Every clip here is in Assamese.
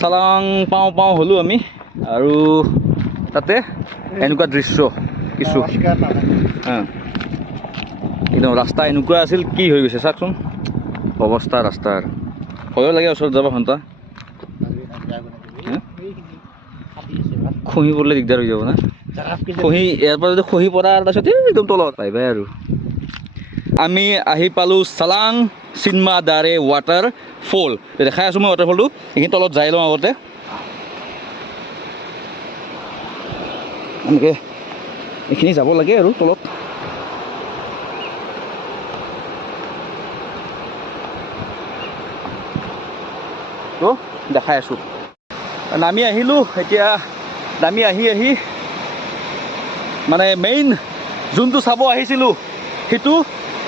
চালাং পাওঁ পাওঁ হ'লোঁ আমি আৰু তাতে এনেকুৱা দৃশ্য কিছু একদম ৰাস্তা এনেকুৱা আছিল কি হৈ গৈছে চাওকচোন অৱস্থা ৰাস্তাৰ ভয়ো লাগে ওচৰত যাব ঘণ্টা খহি পৰিলে দিগদাৰ হৈ যাব না খহি ইয়াৰ পৰা যদি খহি পৰা তাৰপিছত একদম তলত আহিবাই আৰু আমি আহি পালোঁ চালাং চিনমাদাৰে ৱাটাৰ ফল দেখাই আছোঁ মই ৱাটাৰফলটো এইখিনি তলত যাই লওঁ আগতে এনেকৈ এইখিনি যাব লাগে আৰু তলত তো দেখাই আছোঁ নামি আহিলোঁ এতিয়া নামি আহি মানে মেইন যোনটো চাব আহিছিলোঁ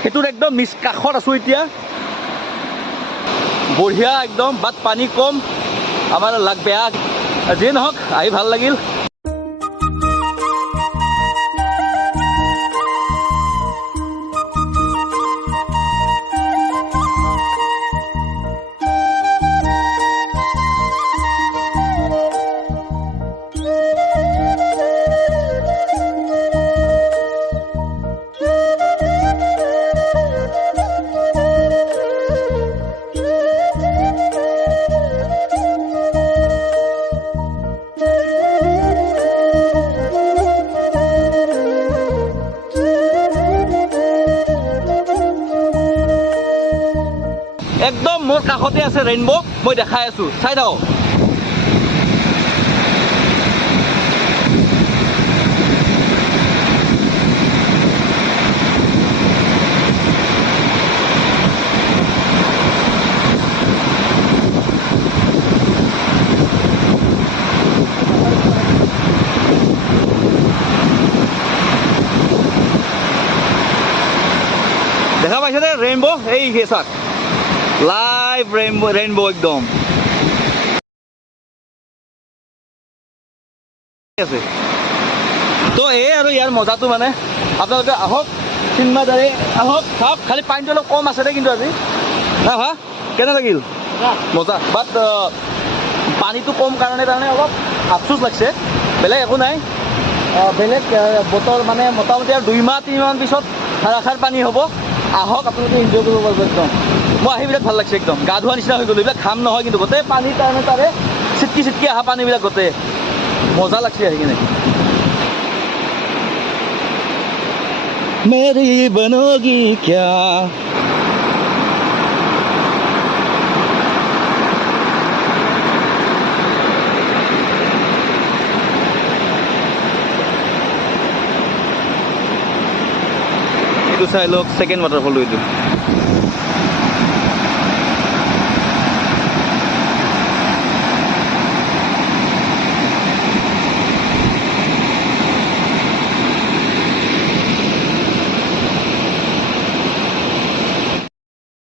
সেইটোৰ একদম কাষত আছোঁ এতিয়া বঢ়িয়া একদম বাট পানী কম আমাৰ লাগ বেয়া যিয়ে নহওক আহি ভাল লাগিল একদম মোৰ কাষতে আছে ৰেইনবো মই দেখাই আছোঁ চাই থাকক দেখা পাইছেনে ৰেইনবো এই চাওক লাইভ ৰেইনবো একদম আছে তো এই আৰু ইয়াৰ মজাটো মানে আপোনালোকে আহক চিনমাদাৰে আহক চাওক খালি পানীটো অলপ কম আছে দে কিন্তু আজি না ভা কেনে লাগিল মজা বাট পানীটো কম কাৰণে অলপ আফচোচ লাগছে বেলেগ একো নাই বেলেগ বতৰ মানে মোটামুটি আৰু 2 মাহ 3 মাহ পিছত ধাৰাসাৰ পানী হ'ব আহক আপোনালোকে এনজয় কৰিব পাৰিব একদম মই আহি বিৰাট ভাল লাগিছে একদম গা ধোৱা নিচিনা হৈ গ'লো এইবিলাক ঘাম নহয় কিন্তু গোটেই পানীৰ কাৰণে তাৰে চিটকি অহা পানীবিলাক গোটেই মজা লাগছে আহি কিনে মেৰি বনোগি ক্যা এইটো চাই লওক ছেকেণ্ড ৱাটাৰফলটো এইটো